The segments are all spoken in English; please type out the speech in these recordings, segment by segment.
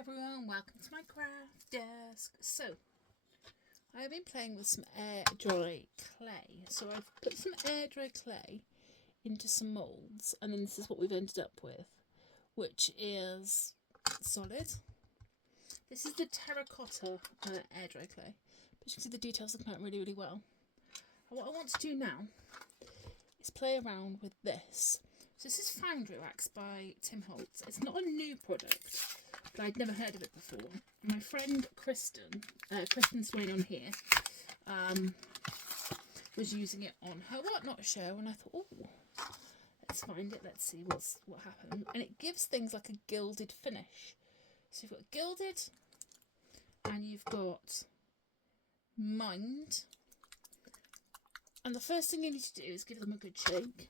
everyone, welcome to my craft desk. So, I've been playing with some air dry clay. So I've put some air dry clay into some moulds, and then this is what we've ended up with, which is solid. This is the terracotta air dry clay. But you can see the details have come out really well. And what I want to do now is play around with this. So this is Foundry Wax by Tim Holtz. It's not a new product, but I'd never heard of it before. My friend Kristen Swain on here, was using it on her whatnot show, and I thought, oh, let's find it, let's see what happened. And it gives things like a gilded finish. So you've got gilded, and you've got mined. And the first thing you need to do is give them a good shake.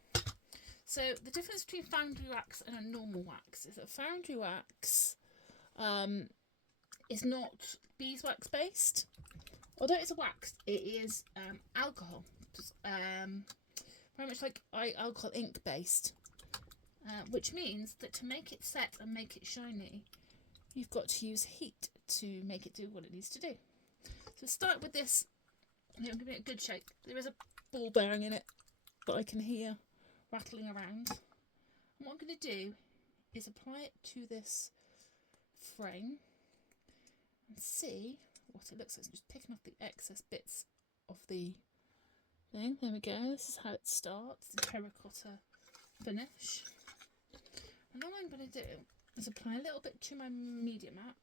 So the difference between foundry wax and a normal wax is that foundry wax is not beeswax based. Although it's a wax, it is alcohol, very much like alcohol ink based, which means that to make it set and make it shiny, you've got to use heat to make it do what it needs to do. So start with this. I'm giving it a good shake. There is a ball bearing in it that I can hear rattling around. And what I'm going to do is apply it to this frame and see what it looks like. So I'm just picking off the excess bits of the thing. There we go. This is how it starts, the terracotta finish. And all I'm going to do is apply a little bit to my media mat.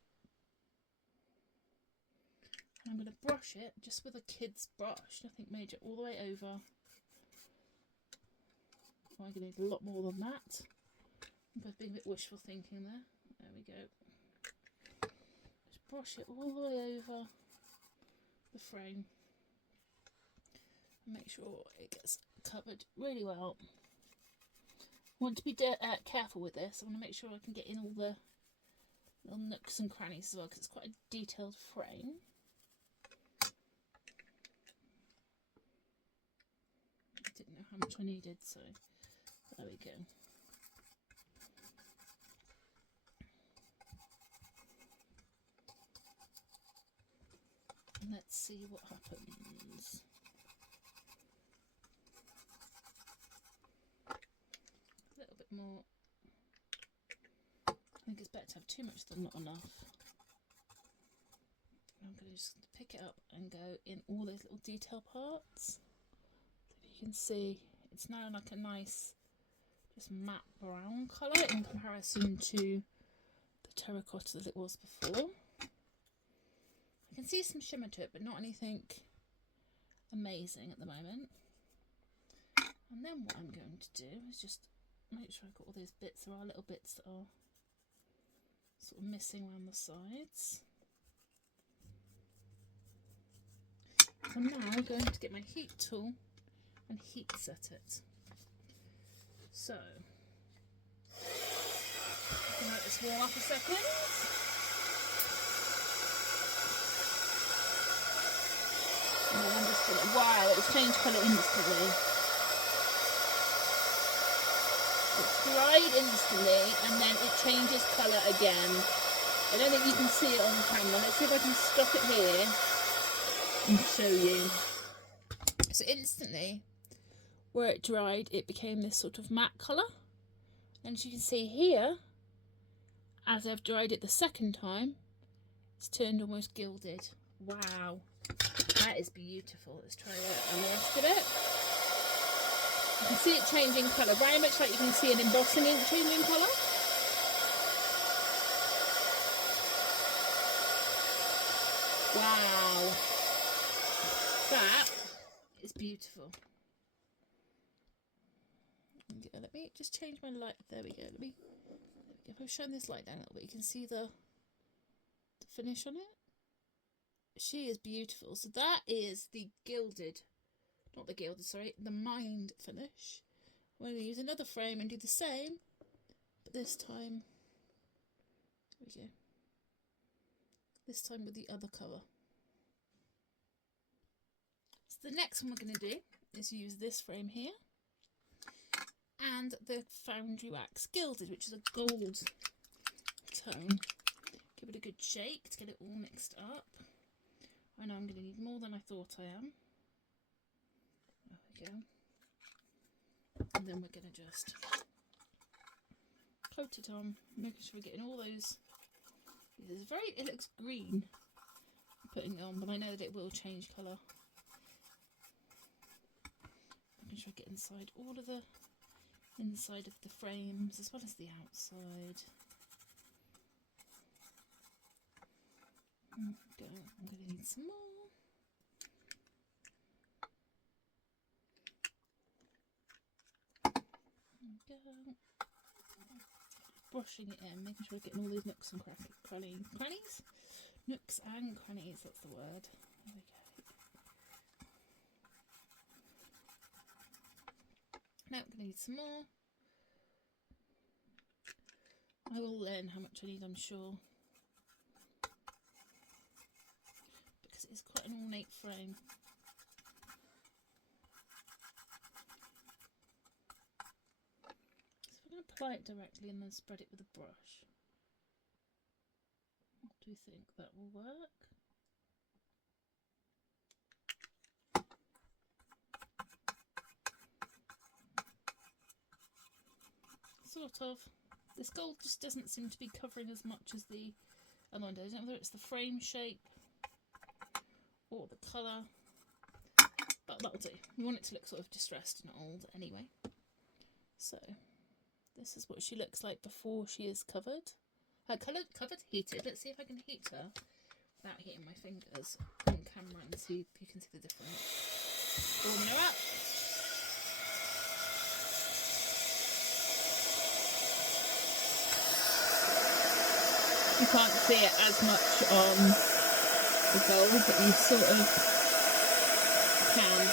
And I'm going to brush it just with a kid's brush, nothing major, all the way over. I'm going to need a lot more than that. I'm being a bit wishful thinking there. There we go. Just brush it all the way over the frame. And make sure it gets covered really well. I want to be careful with this. I want to make sure I can get in all the little nooks and crannies as well, because it's quite a detailed frame. I didn't know how much I needed, so there we go. And let's see what happens. A little bit more. I think it's better to have too much than not enough. I'm going to just pick it up and go in all those little detail parts. So you can see it's now like a nice just matte brown colour in comparison to the terracotta as it was before. I can see some shimmer to it, but not anything amazing at the moment. And then what I'm going to do is just make sure I've got all those bits. There are little bits that are sort of missing around the sides. I'm now going to get my heat tool and heat set it. So, I'm going to let this warm up a second. And then I'm just going to, wow, it's changed colour instantly. It's dried instantly and then it changes colour again. I don't think you can see it on camera. Let's see if I can stop it here and show you. So instantly, where it dried, it became this sort of matte colour. And as you can see here, as I've dried it the second time, it's turned almost gilded. Wow, that is beautiful. Let's try that on the rest of it. You can see it changing colour, very much like you can see an embossing ink changing colour. Wow, that is beautiful. Let me just change my light. There we go. There we go. If I'm showing this light down a little bit, you can see the finish on it. She is beautiful. So that is the gilded, not the gilded, sorry, the mined finish. I'm going to use another frame and do the same, but this time, there we go. This time with the other colour. So the next one we're going to do is use this frame here and the Foundry Wax Gilded, which is a gold tone, Give it a good shake to get it all mixed up. I know I'm going to need more than I thought I am. There we go. And then we're going to just coat it on, making sure we're getting all those. It looks green putting it on, but I know that it will change colour. Making sure I get inside all of the inside of the frames as well as the outside. I'm going to need some more. There we go. Brushing it in, making sure we're getting all these nooks and crannies. Nooks and crannies, that's the word. There we go. Now I'm going to need some more. I will learn how much I need, I'm sure. Because it is quite an ornate frame. Apply it directly and then spread it with a brush. What do you think? That will work? Sort of. This gold just doesn't seem to be covering as much as the other one does. I don't know whether it's the frame shape or the colour, but that'll do. We want it to look sort of distressed and old anyway. So this is what she looks like before she is covered. Covered, heated. Let's see if I can heat her without heating my fingers on camera and see if you can see the difference. Warming her up. You can't see it as much on the gold, but you sort of can.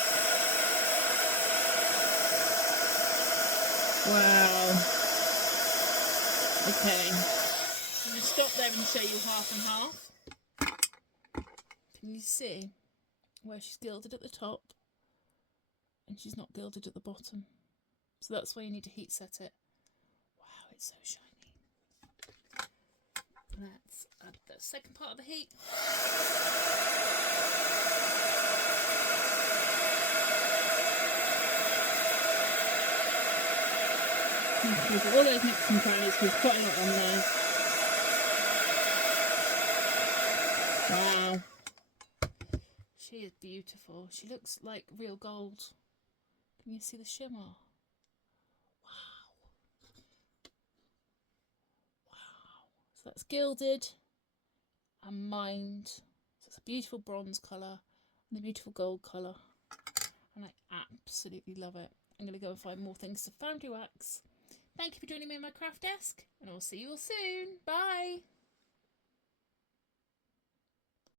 Wow. Okay. I'm going to stop there and show you half and half. Can you see where she's gilded at the top and she's not gilded at the bottom? So that's why you need to heat set it. Wow, it's so shiny. Let's add the second part of the heat. All those nicks and crannies, there's quite a lot on there. Wow. She is beautiful. She looks like real gold. Can you see the shimmer? Wow. Wow. So that's gilded and mined. So it's a beautiful bronze colour and a beautiful gold colour. And I absolutely love it. I'm going to go and find more things to foundry wax. Thank you for joining me on my craft desk, and I'll see you all soon. Bye!